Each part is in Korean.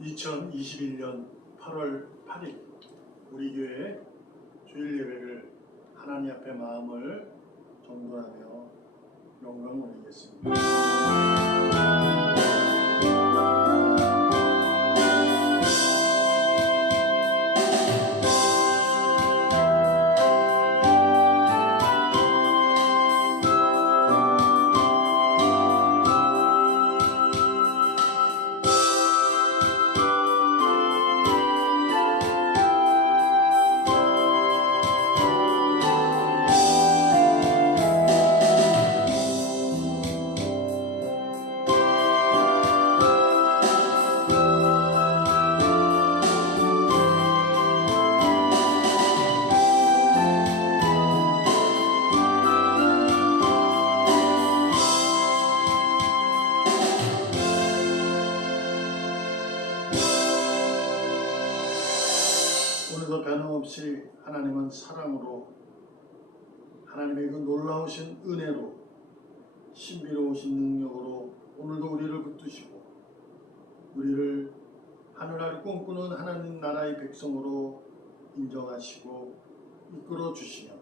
2021년 8월 8일 우리 교회 주일 예배를 하나님 앞에 마음을 전도하며 영광 올리겠습니다. 오늘도 변함없이 하나님은 사랑으로 하나님의 그 놀라우신 은혜로 신비로우신 능력으로 오늘도 우리를 붙드시고 우리를 하늘나라를 꿈꾸는 하나님 나라의 백성으로 인정하시고 이끌어 주시며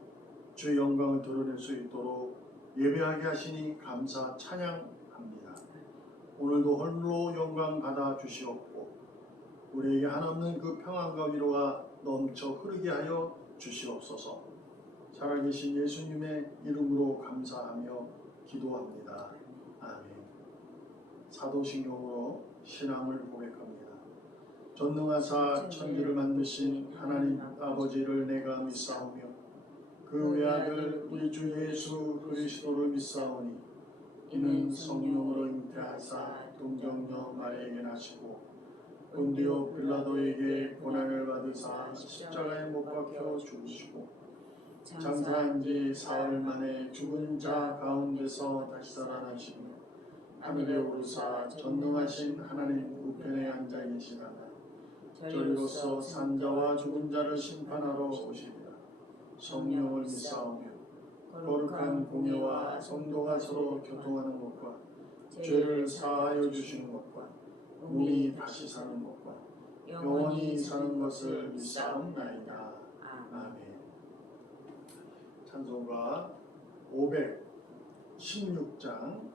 주의 영광을 드러낼 수 있도록 예배하게 하시니 감사 찬양합니다. 오늘도 홀로 영광 받아 주시옵고 우리에게 한없는 그 평안과 위로가 넘쳐 흐르게 하여 주시옵소서. 살아계신 예수님의 이름으로 감사하며 기도합니다. 아멘. 사도신경으로 신앙을 고백합니다. 전능하사 천지를 만드신 하나님 아버지를 내가 믿사오며 그 외아들 우리 주 예수 그리스도를 믿사오니 이는 성령으로 잉태하사 동정녀 마리아에게 나시고 본디오 빌라도에게 고난을 받으사 십자가에 못 박혀 죽으시고 장사한 지 사흘 만에 죽은 자 가운데서 다시 살아나시며 하늘에 오르사 전능하신 하나님 우편에 앉아 계시다가 저리로서 산자와 죽은 자를 심판하러 오시리라. 성령을 믿사오며 거룩한 공예와 성도가 서로 교통하는 것과 죄를 사하여 주시는 것과 몸이 다시 사는 것과 영원히 사는 것을 믿사옵나이다. 아멘. 찬송가 516장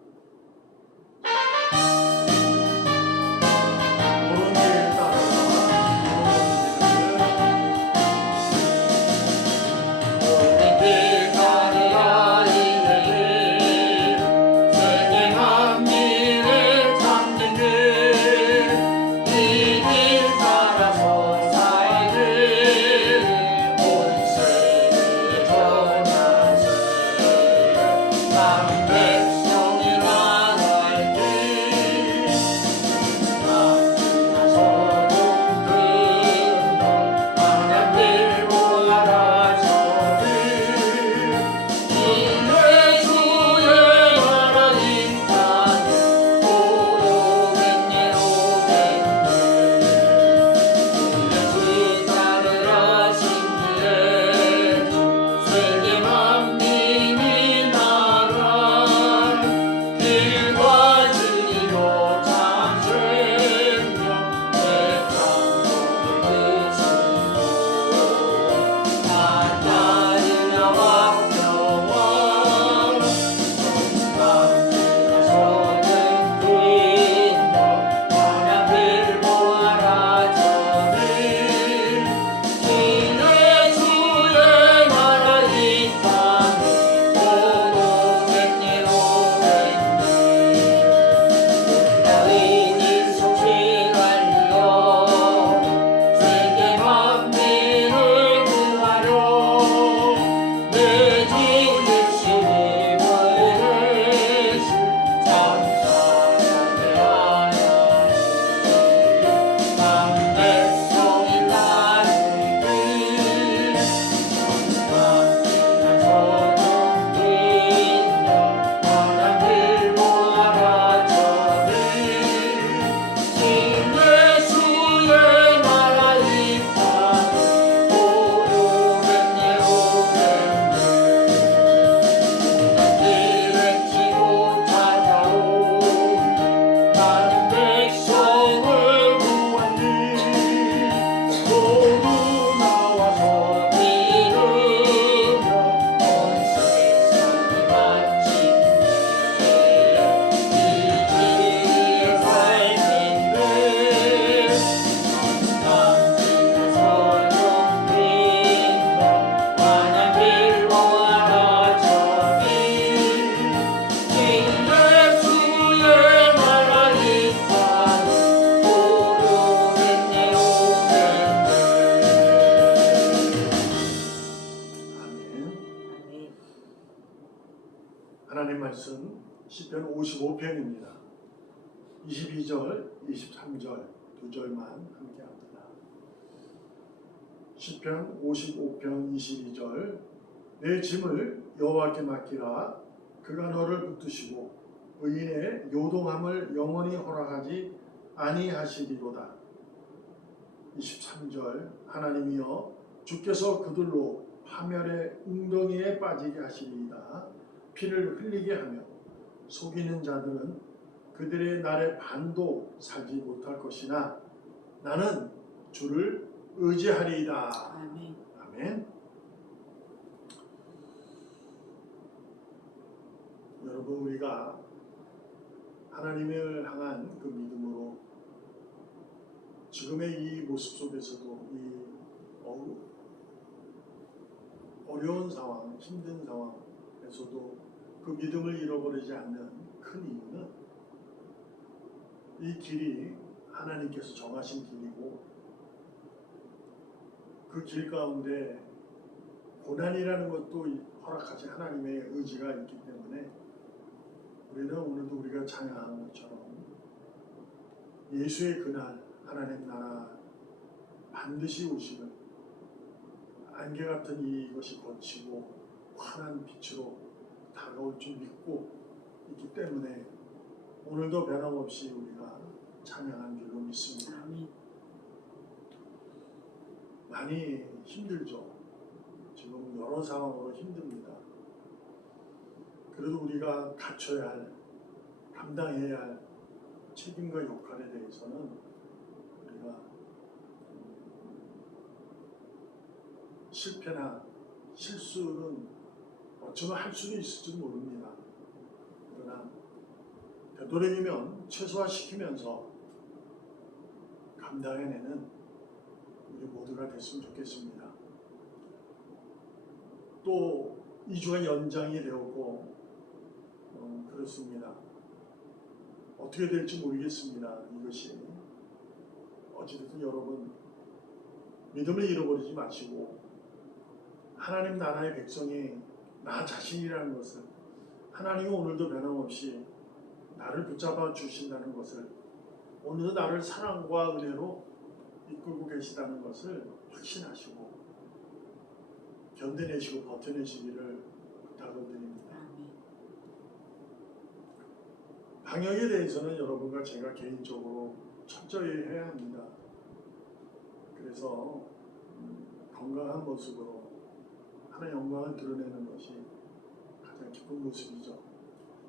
시편 55편입니다. 22절, 23절 두 절만 함께합니다. 시편 55편 22절 내 짐을 여호와께 맡기라. 그가 너를 붙드시고 의인의 요동함을 영원히 허락하지 아니하시리로다. 23절 하나님이여 주께서 그들로 파멸의 웅덩이에 빠지게 하시리이다. 피를 흘리게 하며 속이는 자들은 그들의 날의 반도 살지 못할 것이나 나는 주를 의지하리이다. 아멘. 아멘. 여러분, 우리가 하나님을 향한 그 믿음으로 지금의 이 모습 속에서도 이 어려운 상황, 힘든 상황에서도 그 믿음을 잃어버리지 않는 큰 이유는 이 길이 하나님께서 정하신 길이고 그 길 가운데 고난이라는 것도 허락하신 하나님의 의지가 있기 때문에 우리는 오늘도 우리가 찬양하는 것처럼 예수의 그날 하나님 나라 반드시 오시는 안개 같은 이것이 거치고 환한 빛으로 다가올 줄 믿고 있기 때문에 오늘도 변함없이 우리가 찬양한 줄로 믿습니다. 아멘. 많이 힘들죠. 지금 여러 상황으로 힘듭니다. 그래도 우리가 갖춰야 할, 감당해야 할 책임과 역할에 대해서는 우리가 실패나 실수는 어쩌면 할 수도 있을지 모릅니다. 그러나 되도록이면 최소화시키면서 감당해내는 우리 모두가 됐으면 좋겠습니다. 또 2주가 연장이 되었고 그렇습니다. 어떻게 될지 모르겠습니다. 이것이 어찌됐든 여러분 믿음을 잃어버리지 마시고 하나님 나라의 백성이 나 자신이라는 것을 하나님은 오늘도 변함없이 나를 붙잡아 주신다는 것을 오늘도 나를 사랑과 은혜로 이끌고 계시다는 것을 확신하시고 견뎌내시고 버텨내시기를 부탁을 드립니다. 방역에 대해서는 여러분과 제가 개인적으로 철저히 해야 합니다. 그래서 건강한 모습으로 하나님의 영광을 드러내는 것이 가장 기쁜 모습이죠.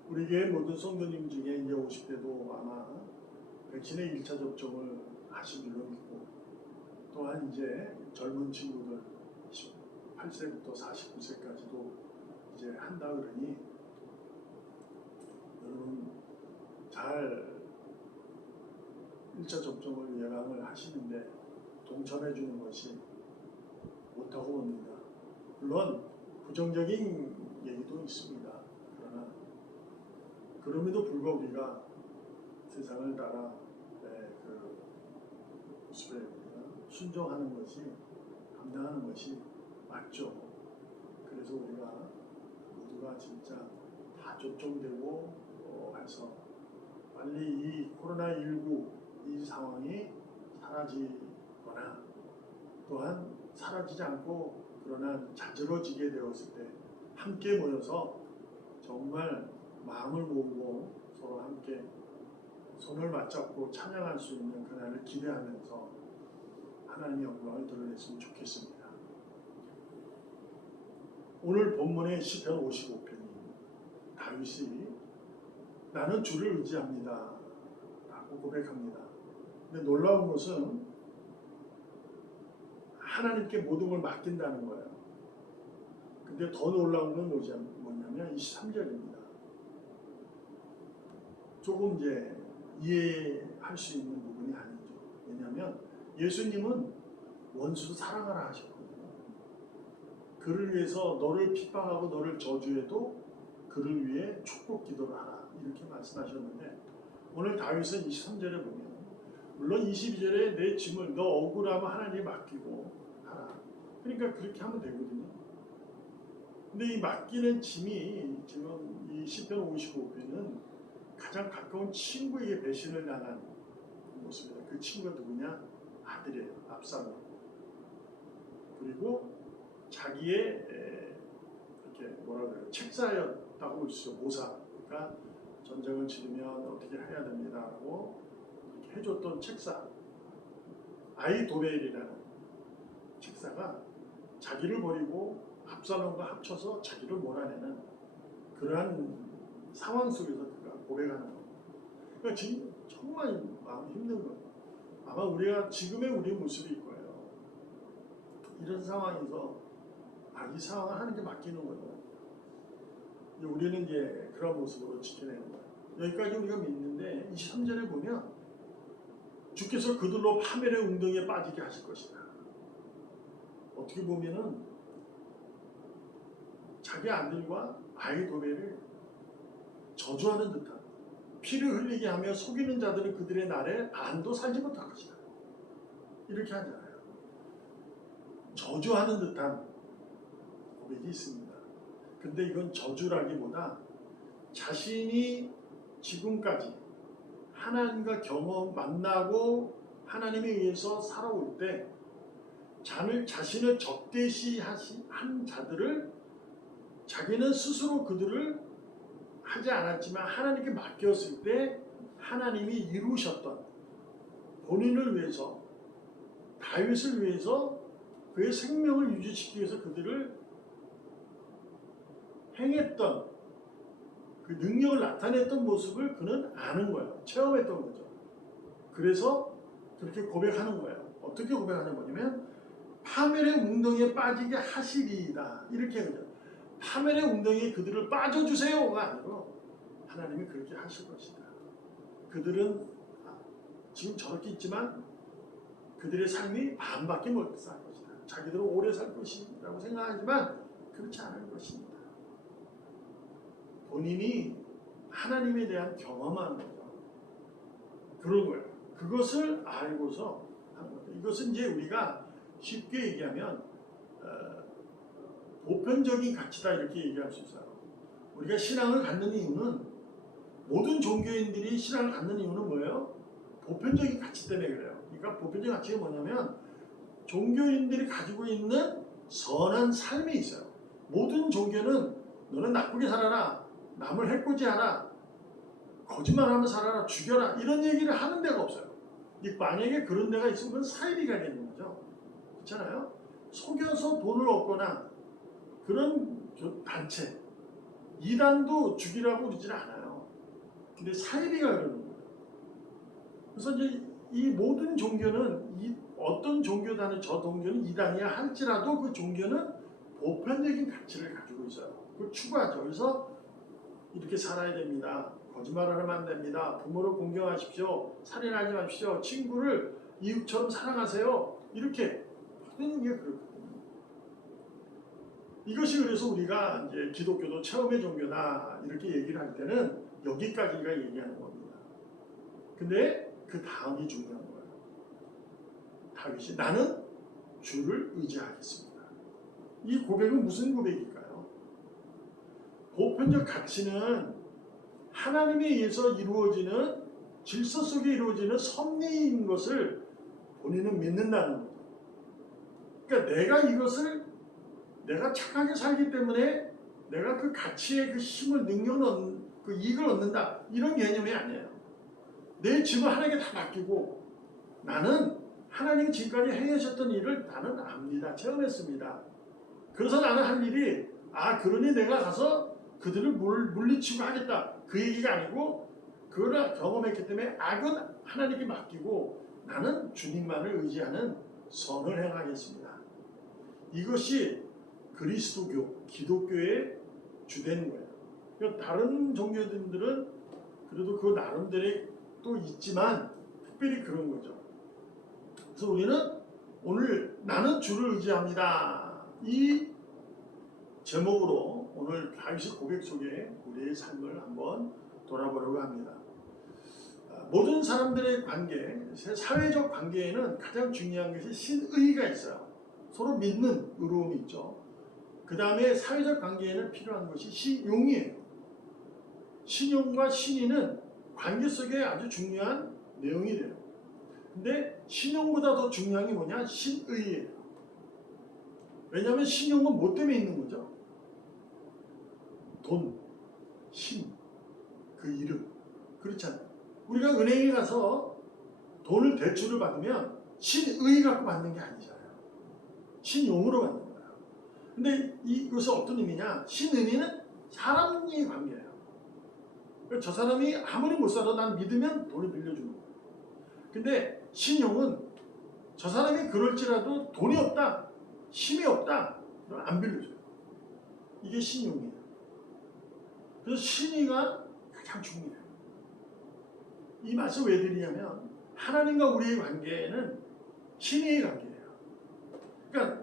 우리 교회 모든 성도님 중에 이제 50대도 아마 백신의 1차 접종을 하신 줄로 믿고 또한 이제 젊은 친구들 18세부터 49세까지도 이제 한다 그러니 여러분 잘 1차 접종을 예방을 하시는데 동참해 주는 것이 옳다고 봅니다. 물론 부정적인 얘기도 있습니다. 그러나 그럼에도 불구하고 우리가 세상을 따라 그 모습에 우리가 순종하는 것이 감당하는 것이 맞죠. 그래서 우리가 모두가 진짜 다 접종되고 해서 빨리 이 코로나19 이 상황이 사라지거나 또한 사라지지 않고 그러나 자지러지게 되었을 때 함께 모여서 정말 마음을 모으고 서로 함께 손을 맞잡고 찬양할 수 있는 그날을 기대하면서 하나님의 영광을 드러냈으면 좋겠습니다. 오늘 본문의 시편 55편이 다윗이 나는 주를 의지합니다 라고 고백합니다. 근데 놀라운 것은 하나님께 모든 걸 맡긴다는 거예요. 근데 더 놀라운 건 뭐냐면 23절입니다. 조금 이제 이해할 수 있는 부분이 아니죠. 왜냐하면 예수님은 원수도 사랑하라 하셨거든요. 그를 위해서 너를 핍박하고 너를 저주해도 그를 위해 축복 기도를 하라 이렇게 말씀하셨는데 오늘 다윗은 23절에 보면 물론 22절에 내 짐을 너 억울하면 하나님께 맡기고 하라. 그러니까 그렇게 하면 되거든요. 근데 이 맡기는 짐이 지금 이 시편 55편은 가장 가까운 친구에게 배신을 당한 모습이다. 그 친구가 누구냐? 아들이에요. 압살롬. 그리고 자기의 이렇게 뭐라 그래요? 책사였다고 볼 수 있어요. 모사. 그러니까 전쟁을 치르면 어떻게 해야 됩니다라고 이렇게 해줬던 책사. 아이도벨이라는 책사가 자기를 버리고 압살롬과 합쳐서 자기를 몰아내는 그러한 상황 속에서 그가 고백하는 겁니다. 그러니까 지금 정말 마음이 힘든 거예요. 아마 우리가 지금의 우리 모습일 거예요. 이런 상황에서 이 상황을 하는 게 맡기는 거예요. 우리는 이제 그런 모습으로 지켜내는 거예요. 여기까지 우리가 믿는데 23절에 보면 주께서 그들로 파멸의 웅덩이에 빠지게 하실 것이다. 어떻게 보면은 자기 아들과 아이도벨을 저주하는 듯한 피를 흘리게 하며 속이는 자들은 그들의 날에 반도 살지 못할 것이다. 이렇게 하잖아요. 저주하는 듯한 고백이 있습니다. 근데 이건 저주라기보다 자신이 지금까지 하나님과 만나고 하나님에 의해서 살아올 때 자신을 적대시한 자들을 자기는 스스로 그들을 하지 않았지만 하나님께 맡겼을 때 하나님이 이루셨던 본인을 위해서 다윗을 위해서 그의 생명을 유지시키기 위해서 그들을 행했던 그 능력을 나타냈던 모습을 그는 아는 거예요. 체험했던 거죠. 그래서 그렇게 고백하는 거예요. 어떻게 고백하는 거냐면 파멸의 웅덩이에 빠지게 하시리이다. 이렇게 하죠. 파멸의 웅덩이에 그들을 빠져주세요가 아니고 하나님이 그렇게 하실 것이다. 그들은 지금 저렇게 있지만 그들의 삶이 반밖에 못 살 것이다. 자기들은 오래 살 것이라고 생각하지만 그렇지 않을 것입니다. 본인이 하나님에 대한 경험하는 거죠. 그런 거예요. 그것을 알고서 하는 거죠. 이것은 이제 우리가 쉽게 얘기하면 보편적인 가치다 이렇게 얘기할 수 있어요. 우리가 신앙을 갖는 이유는 모든 종교인들이 신앙을 갖는 이유는 뭐예요? 보편적인 가치 때문에 그래요. 그러니까 보편적인 가치가 뭐냐면 종교인들이 가지고 있는 선한 삶이 있어요. 모든 종교는 너는 나쁘게 살아라, 남을 해코지하라, 거짓말하며 살아라, 죽여라 이런 얘기를 하는 데가 없어요. 만약에 그런 데가 있으면 그건 사이비가 되는 거죠. 그렇잖아요. 속여서 돈을 얻거나 그런 단체, 이단도 죽이라고 그러지는 않아요. 근데 사이비가 그러는 거예요. 그래서 이제 이 모든 종교는 어떤 종교단은 저 종교는 이단이야 할지라도 그 종교는 보편적인 가치를 가지고 있어요. 그걸 추구하죠. 그래서 이렇게 살아야 됩니다. 거짓말을 하면 안 됩니다. 부모를 공경하십시오. 살인하지 마십시오. 친구를 이웃처럼 사랑하세요. 이렇게 하는 게 그렇거든요. 이것이 그래서 우리가 이제 기독교도 체험의 종교다 이렇게 얘기를 할 때는 여기까지가 얘기하는 겁니다. 근데 그 다음이 중요한 거예요. 다윗이 나는 주를 의지하겠습니다. 이 고백은 무슨 고백일까요? 보편적 가치는 하나님에 의해서 이루어지는 질서 속에 이루어지는 섭리인 것을 본인은 믿는다는 거죠. 그러니까 내가 착하게 살기 때문에 내가 그 가치의 그 힘을 능력을 그 이익을 얻는다 이런 개념이 아니에요. 내 짐을 하나님께 다 맡기고 나는 하나님이 지금까지 행하셨던 일을 나는 압니다. 체험했습니다. 그래서 나는 할 일이 그러니 내가 가서 그들을 물리치고 하겠다 그 얘기가 아니고 그걸 경험했기 때문에 악은 하나님께 맡기고 나는 주님만을 의지하는 선을 행하겠습니다. 이것이 그리스도교, 기독교의 주된 거예요. 그러니까 다른 종교들은 그래도 그 나름대로 또 있지만 특별히 그런 거죠. 그래서 우리는 오늘 나는 주를 의지합니다. 이 제목으로 오늘 다윗의 고백 속에 우리의 삶을 한번 돌아보려고 합니다. 모든 사람들의 관계, 사회적 관계에는 가장 중요한 것이 신의가 있어요. 서로 믿는 의로움이 있죠. 그 다음에 사회적 관계에는 필요한 것이 신용이에요. 신용과 신의는 관계 속에 아주 중요한 내용이 돼요. 근데 신용보다 더 중요한 게 뭐냐? 신의예요. 왜냐하면 신용은 뭐 때문에 있는 거죠? 돈, 신, 그 이름. 그렇잖아요. 우리가 은행에 가서 돈을 대출을 받으면 신의 갖고 받는 게 아니잖아요. 신용으로 받는 거예요. 근데 이것은 어떤 의미냐? 신의는 사람의 관계예요. 저 사람이 아무리 못 살아도 난 믿으면 돈을 빌려주는 거예요. 근데 신용은 저 사람이 그럴지라도 돈이 없다, 힘이 없다, 그럼 안 빌려줘요. 이게 신용이에요. 그래서 신의가 가장 중요해요. 이 말씀 왜 드리냐면 하나님과 우리의 관계는 신의의 관계예요. 그러니까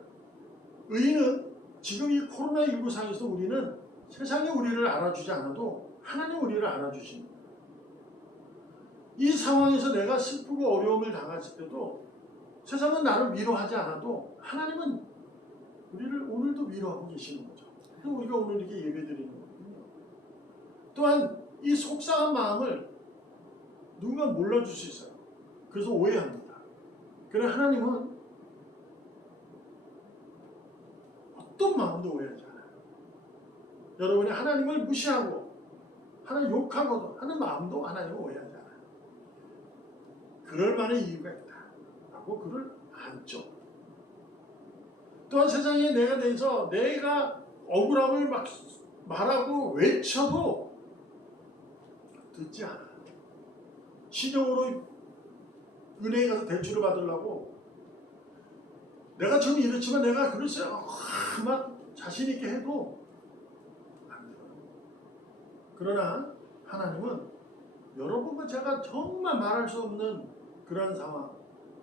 의인은 지금 이 코로나19 상에서 우리는 세상이 우리를 알아주지 않아도 하나님 우리를 알아주십니다. 이 상황에서 내가 슬프고 어려움을 당했을 때도 세상은 나를 위로하지 않아도 하나님은 우리를 오늘도 위로하고 계시는 거죠. 그래서 우리가 오늘 이렇게 예배드리는 거거든요. 또한 이 속상한 마음을 누군가 몰라줄 수 있어요. 그래서 오해합니다. 그러나 하나님은 어떤 마음도 오해하지 않아요. 여러분이 하나님을 무시하고 하나님 욕하고도 하는 마음도 하나님은 오해하지 않아요. 그럴 만한 이유가 있다 라고 그를 안죠. 또한 세상에 내가 대해서 내가 억울함을 막 말하고 외쳐도 듣지 않아요. 신용으로 은행에 가서 대출을 받으려고 내가 지금 이렇지만 내가 그랬어요. 막 자신 있게 해도 안 돼요. 그러나 하나님은 여러분과 제가 정말 말할 수 없는 그런 상황,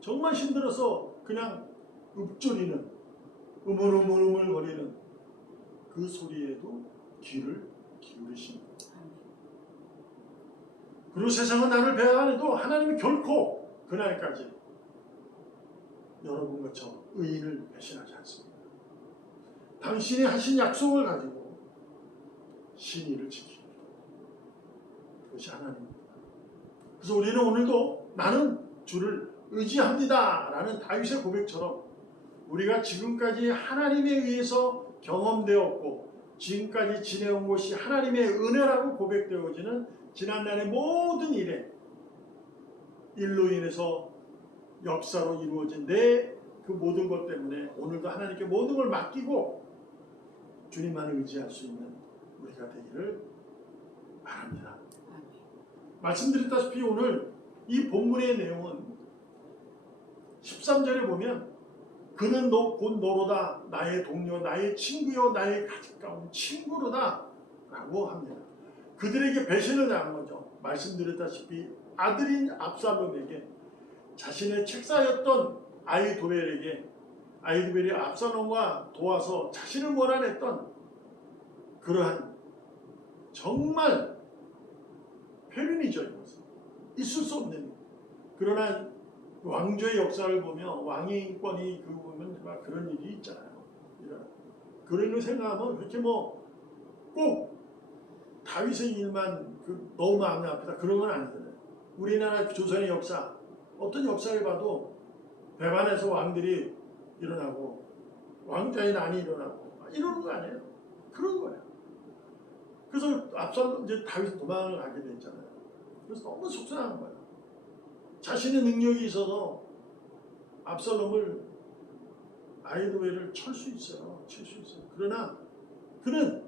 정말 힘들어서 그냥 읊조리는, 우물우물거리는 그 소리에도 귀를 기울이십니다. 그리고 세상은 나를 배반해도 하나님이 결코 그날까지 여러분과 저 의인을 배신하지 않습니다. 당신이 하신 약속을 가지고 신의를 지킵니다. 그것이 하나님입니다. 그래서 우리는 오늘도 나는 주를 의지합니다 라는 다윗의 고백처럼 우리가 지금까지 하나님에 의해서 경험되었고 지금까지 지내온 것이 하나님의 은혜라고 고백되어지는 지난날의 모든 일로 인해서 역사로 이루어진 내 그 모든 것 때문에 오늘도 하나님께 모든 걸 맡기고 주님만을 의지할 수 있는 우리가 되기를 바랍니다. 말씀드렸다시피 오늘 이 본문의 내용은 13절에 보면 그는 곧 너로다 나의 동료 나의 친구요 나의 가까운 친구로다 라고 합니다. 그들에게 배신을 당한 거죠. 말씀드렸다시피 아들인 압살롬에게 자신의 책사였던 아히도벨이 압살롬과 도와서 자신을 몰아냈던 그러한 정말 폐륜이죠. 이것은 있을 수 없는. 그러나 왕조의 역사를 보면 왕의 인권이 그 보면 그런 일이 있잖아요. 그런 걸 생각하면 그렇게 꼭 다윗의 일만 너무 마음이 아프다 그런 건 아니잖아요. 우리나라 조선의 역사 어떤 역사를 봐도 배반해서 왕들이 일어나고 왕자의 난이 일어나고 이러는 거 아니에요. 그런 거예요. 그래서 압살롬 이제 다윗 도망을 가게 됐잖아요. 그래서 너무 속상한 거예요. 자신의 능력이 있어서 압살롬을 아히도벨을 칠 수 있어요. 그러나 그는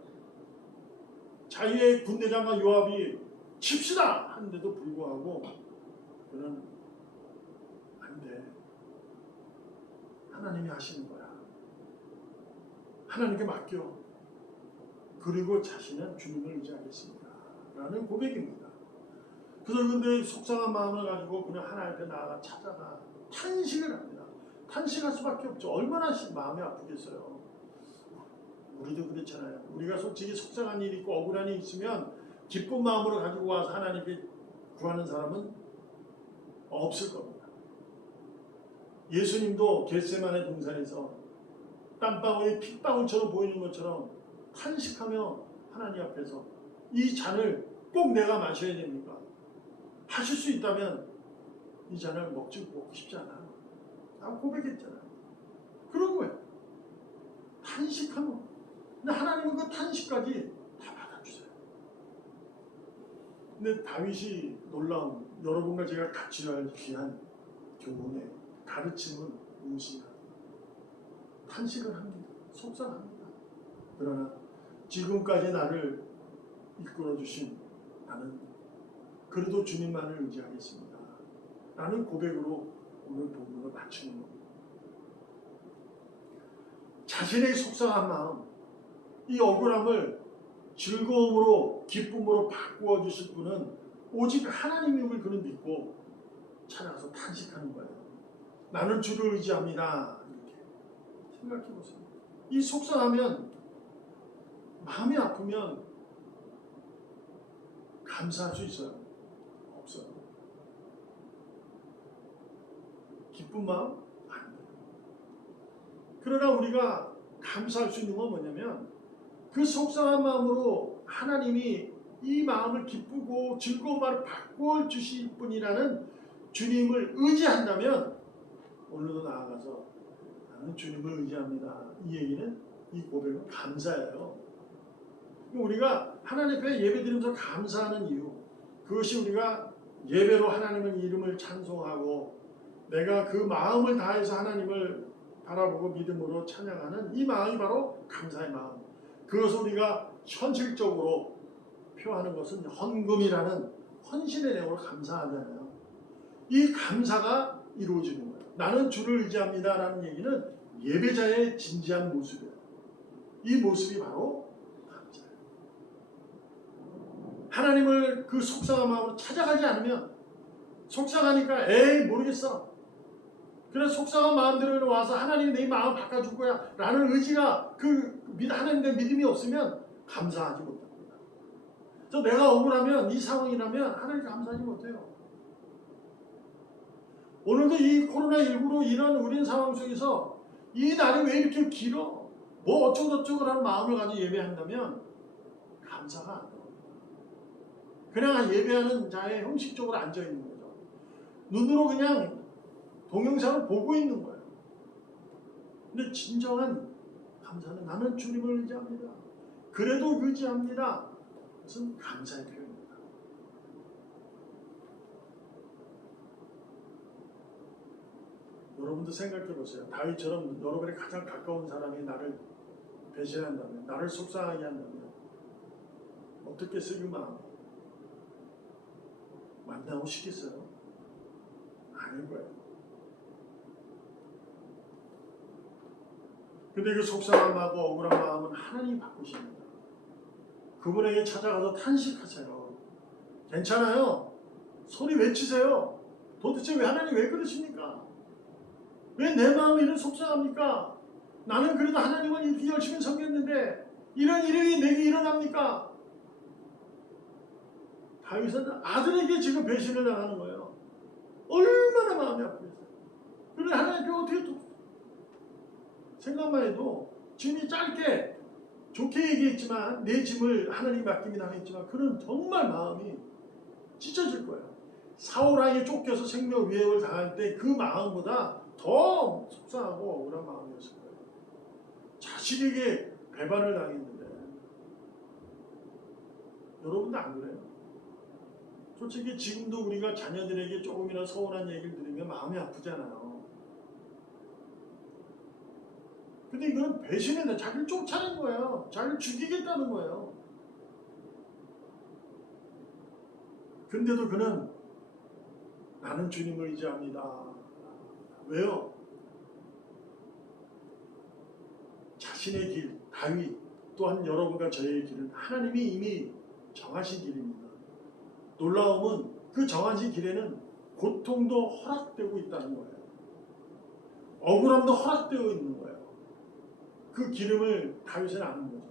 자기의 군대장과 요압이 칩시다 하는데도 불구하고 그는 안 돼. 하나님이 하시는 거야. 하나님께 맡겨. 그리고 자신은 주님을 의지하겠습니다. 라는 고백입니다. 그래서 근데 속상한 마음을 가지고 그냥 하나님께 나아가 찾아가 탄식을 합니다. 탄식할 수밖에 없죠. 얼마나 마음이 아프겠어요. 우리도 그렇잖아요. 우리가 솔직히 속상한 일이 있고 억울한 일이 있으면 기쁜 마음으로 가지고 와서 하나님께 구하는 사람은 없을 겁니다. 예수님도 겟세마네 동산에서 땀방울이 핏방울처럼 보이는 것처럼 탄식하며 하나님 앞에서 이 잔을 꼭 내가 마셔야 됩니까? 하실 수 있다면 이 잔을 먹고 싶지 않아. 나 고백했잖아. 그런 거예요. 탄식하는 거. 근데 하나님은 그 탄식까지 다 받아주세요. 근데 다윗이 놀라운, 여러분과 제가 같이 할 귀한 교훈의 가르침은 무엇이냐? 탄식을 합니다. 속상합니다. 그러나 지금까지 나를 이끌어 주신 나는 그래도 주님만을 의지하겠습니다. 라는 고백으로 오늘 본문을 마치는 겁니다. 자신의 속상한 마음, 이 억울함을 즐거움으로, 기쁨으로 바꾸어 주실 분은 오직 하나님임을 그는 믿고 찾아가서 탄식하는 거예요. 나는 주를 의지합니다. 이렇게 생각해 보세요. 이 속상하면, 마음이 아프면 감사할 수 있어요? 없어요. 기쁜 마음? 안 돼요. 그러나 우리가 감사할 수 있는 건 뭐냐면 그 속상한 마음으로 하나님이 이 마음을 기쁘고 즐거운 마음을 바꿔 주실 분이라는 주님을 의지한다면 오늘도 나아가서 나는 주님을 의지합니다. 이 얘기는, 이 고백은 감사예요. 우리가 하나님 앞에 예배드리면서 감사하는 이유, 그것이 우리가 예배로 하나님의 이름을 찬송하고 내가 그 마음을 다해서 하나님을 바라보고 믿음으로 찬양하는 이 마음이 바로 감사의 마음. 그것을 우리가 현실적으로 표하는 것은 헌금이라는 헌신의 내용으로 감사하잖아요. 이 감사가 이루어지는 거예요. 나는 주를 의지합니다 라는 얘기는 예배자의 진지한 모습이에요. 이 모습이 바로 감사예요. 하나님을 그 속상한 마음으로 찾아가지 않으면, 속상하니까 에이 모르겠어, 그래서 속상한 마음대로 와서 하나님이 내 마음 바꿔줄 거야 라는 의지가, 그 하나님의 믿음이 없으면 감사하지 못합니다. 그래서 내가 억울하면, 이 상황이라면 하나님께 감사하지 못해요. 오늘도 이 코로나19로 이런 우린 상황 속에서 이 날이 왜 이렇게 길어? 뭐 어쩌고저쩌고 하는 마음을 가지고 예배한다면 감사가 안 나옵니다. 그냥 예배하는 자의 형식적으로 앉아있는 거죠. 눈으로 그냥 동영상을 보고 있는 거예요. 근데 진정한 감사는 나는 주님을 의지합니다. 그래도 의지합니다. 그것은 감사의 표현입니다. 여러분도 생각해 보세요. 다윗처럼 여러분의 가장 가까운 사람이 나를 배신한다면, 나를 속상하게 한다면 어떻겠어요? 그 마음 만나고 싶겠어요? 아닐 거예요. 근데 그 속상한 마음과 억울한 마음은 하나님이 바꾸십니다. 그분에게 찾아가서 탄식하세요. 괜찮아요. 소리 외치세요. 도대체 왜 하나님 왜 그러십니까? 왜 내 마음이 이런 속상합니까? 나는 그래도 하나님을 이렇게 열심히 섬겼는데 이런 일이 내게 일어납니까? 다윗은 아들에게 지금 배신을 당하는 거예요. 얼마나 마음이 아프겠어요. 그런데 하나님께 어떻게 또 생각만 해도, 지금이 짧게 좋게 얘기했지만 내 짐을 하나님 맡김이 당했지만 그는 정말 마음이 찢어질 거예요. 사울왕에 쫓겨서 생명 위협을 당할 때 그 마음보다 더 속상하고 억울한 마음이었을 거예요. 자식에게 배반을 당했는데. 여러분도 안 그래요? 솔직히 지금도 우리가 자녀들에게 조금이나 서운한 얘기를 들으면 마음이 아프잖아요. 근데 이거는 배신인데 자기를 쫓아낸 거예요. 자기를 죽이겠다는 거예요. 근데도 그는 나는 주님을 의지합니다. 왜요? 자신의 길, 다윗 또한 여러분과 저의 길은 하나님이 이미 정하신 길입니다. 놀라움은 그 정하신 길에는 고통도 허락되고 있다는 거예요. 억울함도 허락되어 있는 거예요. 그 기름을 다윗은 아는 거죠.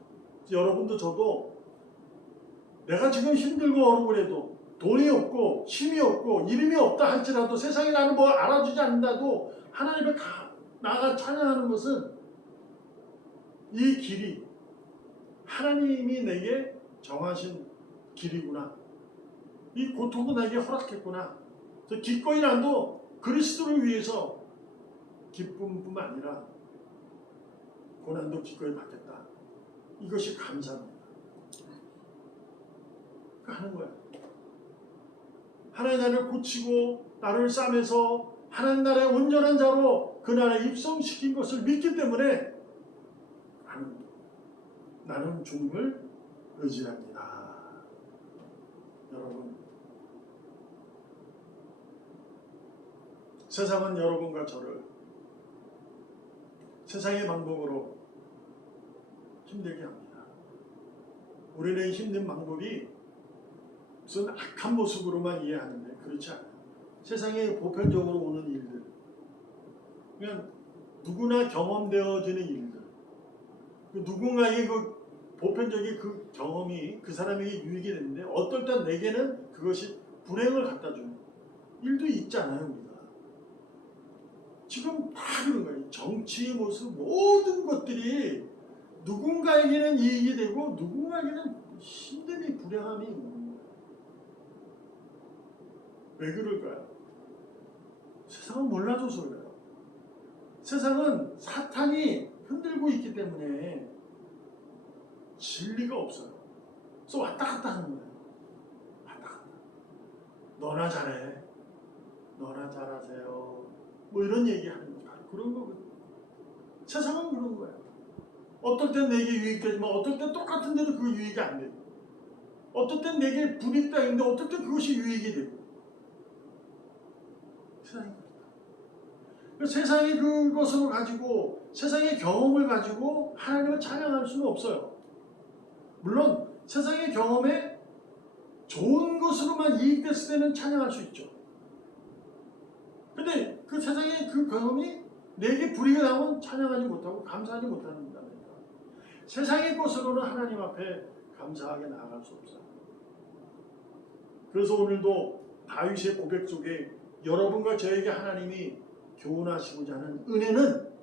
여러분도 저도 내가 지금 힘들고 억울해도, 돈이 없고 힘이 없고 이름이 없다 할지라도, 세상에 나는 뭐 알아주지 않는다도 하나님을 나가 찬양하는 것은 이 길이 하나님이 내게 정하신 길이구나. 이 고통도 나에게 허락했구나. 저 기꺼이 난도 그리스도를 위해서 기쁨뿐만 아니라 고난도 기꺼이 받겠다. 이것이 감사입니다. 하는 거야. 하나님 나를 고치고 나를 싸매서 하나님 나라의 온전한 자로 그 나라에 입성시킨 것을 믿기 때문에 나는 주님을 의지합니다. 여러분, 세상은 여러분과 저를 세상의 방법으로 힘들게 합니다. 우리는 힘든 방법이 무슨 악한 모습으로만 이해하는데 그렇지 않아요. 세상에 보편적으로 오는 일들, 그냥 누구나 경험되어지는 일들, 누군가에게 그 보편적인 그 경험이 그 사람에게 유익이 되는데 어떨 때 내게는 그것이 불행을 갖다 주는 일도 있잖아요. 우리가 지금 다 그런 거예요. 정치의 모습 모든 것들이 누군가에게는 이익이 되고 누군가에게는 힘듦이 불행함이 있는 거예요. 왜 그럴까요? 세상은 몰라줘서 그래요. 세상은 사탄이 흔들고 있기 때문에 진리가 없어요. 그래서 왔다 갔다 하는 거예요. 왔다 갔다. 너나 잘해. 너나 잘하세요. 뭐 이런 얘기하는 거죠. 그런 거거든요. 세상은 그런 거예요. 어떨 땐 내게 유익이 되지만 어떨 땐 똑같은데도 그 유익이 안 되고 어떨 땐 내게 불이익이 되는데 어떨 땐 그것이 유익이 되고 세상이 그렇다. 세상이 그것으로 가지고 세상의 경험을 가지고 하나님을 찬양할 수는 없어요. 물론 세상의 경험에 좋은 것으로만 이익됐을 때는 찬양할 수 있죠. 근데 그 세상의 그 경험이 내게 불이익이 나면 찬양하지 못하고 감사하지 못합니다. 세상의 것으로는 하나님 앞에 감사하게 나아갈 수 없어요. 그래서 오늘도 다윗의 고백 속에 여러분과 저에게 하나님이 교훈하시고자 하는 은혜는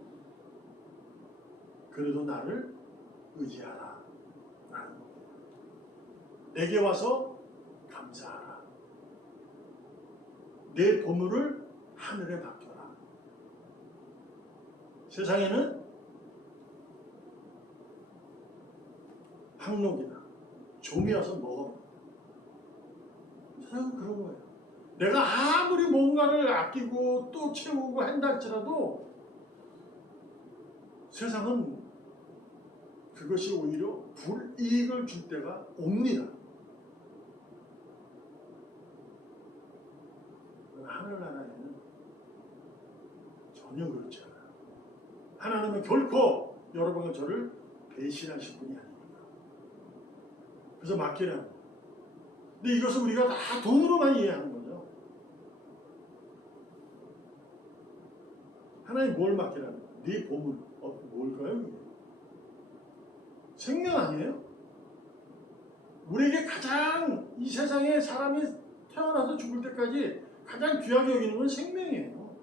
그래도 나를 의지하라 라는 겁니다. 내게 와서 감사하라. 내 보물을 하늘에 맡겨라. 세상에는 항록이나 좀이 와서 먹어버려. 세상은 그런 거예요. 내가 아무리 뭔가를 아끼고 또 채우고 한다 할지라도 세상은 그것이 오히려 불이익을 줄 때가 옵니다. 하늘나라에는 전혀 그렇지 않아요. 하나님은 결코 여러분과 저를 배신하실 분이 아닙니다. 그래서 맡기라는 거예요. 근데 이것은 우리가 다 돈으로만 이해하는 거죠. 하나님 뭘 맡기라는 거예요? 네 보물. 뭘까요? 이게? 생명 아니에요? 우리에게 가장 이 세상에 사람이 태어나서 죽을 때까지 가장 귀하게 여기는 건 생명이에요.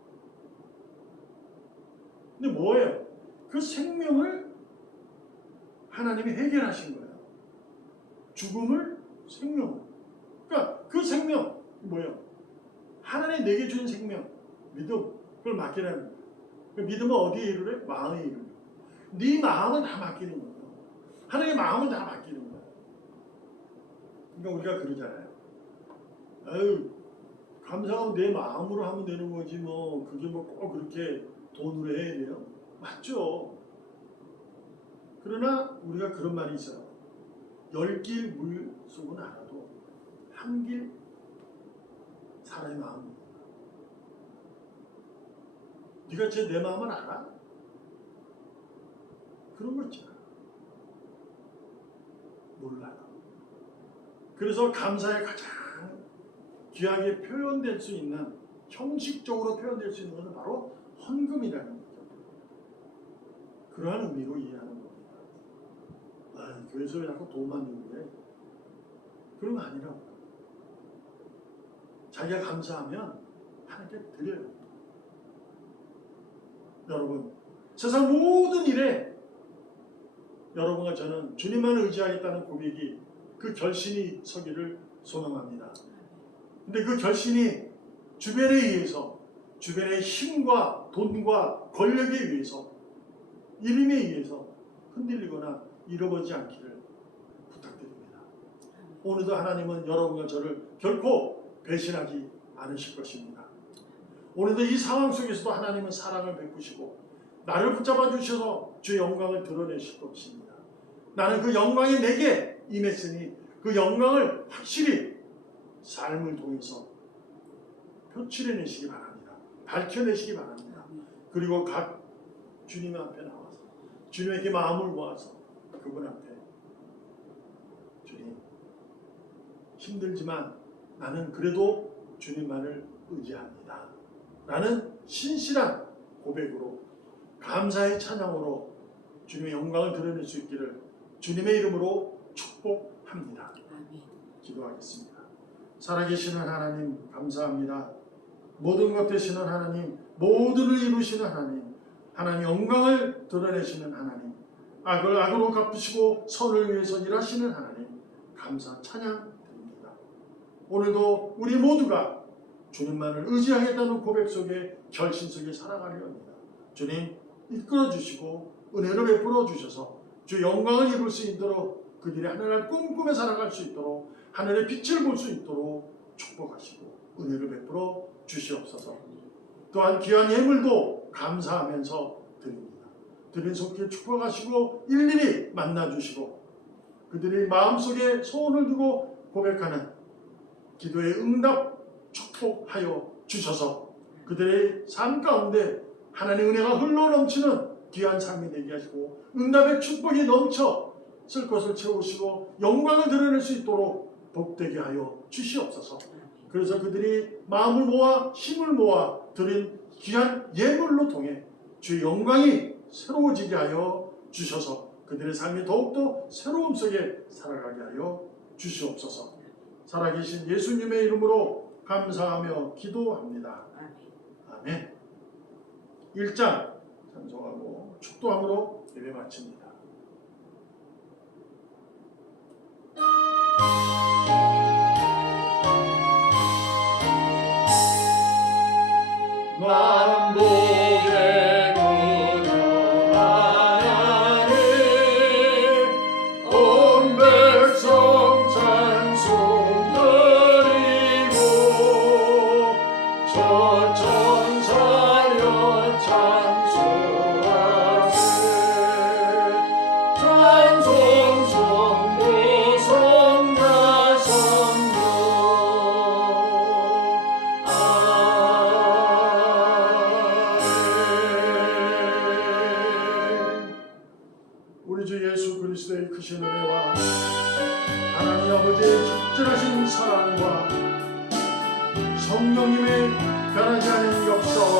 근데 뭐예요? 그 생명을 하나님이 해결하신 거예요. 죽음을 생명으로. 그러니까 그 생명 뭐예요? 하나님 내게 준 생명, 믿음, 그걸 맡기라는 거예요. 그 믿음은 어디에 이르래? 마음에 이르래. 네 마음은 다 맡기는 거예요. 하나님의 마음은 다 맡기는 거예요. 그러니까 우리가 그러잖아요. 아유, 감사하고 내 마음으로 하면 되는 거지 뭐 그게 뭐 꼭 그렇게 돈으로 해야 돼요? 맞죠. 그러나 우리가 그런 말이 있어요. 10길 물속은 알아도 한 길 사람의 마음입니다. 네가 내 마음을 알아? 그런 거 있잖아. 몰라요. 그래서 감사의 가장 귀하게 표현될 수 있는, 형식적으로 표현될 수 있는 것은 바로 헌금이라는 거죠. 그러한 의미로 이해하는 겁니다. 아, 교회에서 왜 자꾸 돈만 주는데? 그런 거 아니라고. 자기가 감사하면 하나님께 드려요. 여러분, 세상 모든 일에 여러분과 저는 주님만 의지하겠다는 고백이 그 결심이 서기를 소망합니다. 근데 그 결신이 주변에 의해서, 주변의 힘과 돈과 권력에 의해서, 이름에 의해서 흔들리거나 잃어버리지 않기를 부탁드립니다. 오늘도 하나님은 여러분과 저를 결코 배신하지 않으실 것입니다. 오늘도 이 상황 속에서도 하나님은 사랑을 베푸시고 나를 붙잡아 주셔서 주의 영광을 드러내실 것입니다. 나는 그 영광이 내게 임했으니 그 영광을 확실히 삶을 통해서 표출해내시기 바랍니다. 밝혀내시기 바랍니다. 그리고 각 주님 앞에 나와서 주님에게 마음을 모아서 그분 앞에 주님, 힘들지만 나는 그래도 주님만을 의지합니다. 라는 신실한 고백으로, 감사의 찬양으로 주님의 영광을 드러낼 수 있기를 주님의 이름으로 축복합니다. 기도하겠습니다. 살아계시는 하나님 감사합니다. 모든 것 되시는 하나님, 모두를 이루시는 하나님, 하나님 영광을 드러내시는 하나님, 악을 악으로 갚으시고 선을 위해서 일하시는 하나님, 감사 찬양 드립니다. 오늘도 우리 모두가 주님만을 의지하겠다는 고백 속에, 결신 속에 살아가려 합니다. 주님 이끌어 주시고 은혜를 베풀어 주셔서 주 영광을 입을 수 있도록, 그들이 하늘날 꿈꾸며 살아갈 수 있도록, 하늘의 빛을 볼 수 있도록 축복하시고 은혜를 베풀어 주시옵소서. 또한 귀한 예물도 감사하면서 드립니다. 드린 손길 축복하시고 일일이 만나주시고 그들이 마음속에 소원을 두고 고백하는 기도의 응답 축복하여 주셔서 그들의 삶 가운데 하나님의 은혜가 흘러넘치는 귀한 삶이 되게 하시고 응답의 축복이 넘쳐 쓸 것을 채우시고 영광을 드러낼 수 있도록 복되게 하여 주시옵소서. 그래서 그들이 마음을 모아 힘을 모아 드린 귀한 예물로 통해 주의 영광이 새로워지게 하여 주셔서 그들의 삶이 더욱더 새로움 속에 살아가게 하여 주시옵소서. 살아계신 예수님의 이름으로 감사하며 기도합니다. 아멘. 1장 찬송하고 축도함으로 예배 마칩니다. 만복의 그녀 하나님, 온 백성 찬송 드리고 저 천사여 찬송하세. 찬송 성부 성자 성령 우리 주 예수 그리스도의 크신 은혜와 하나님 아버지의 적절하신 사랑과 성령님의 변하지 않는 역사와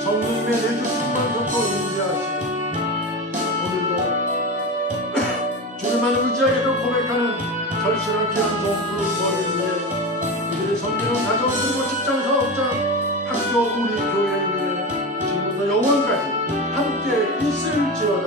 성령님의 내주심만 덮고 인지하신 오늘도 주님만 의지하게도 고백하는 절실한 귀한 종들을 버리는 데 그들의 섬기는 가정 그리고 직장 사업장 학교 우리 교회를 위해 지금부터 영원까지 함께 있을지어다.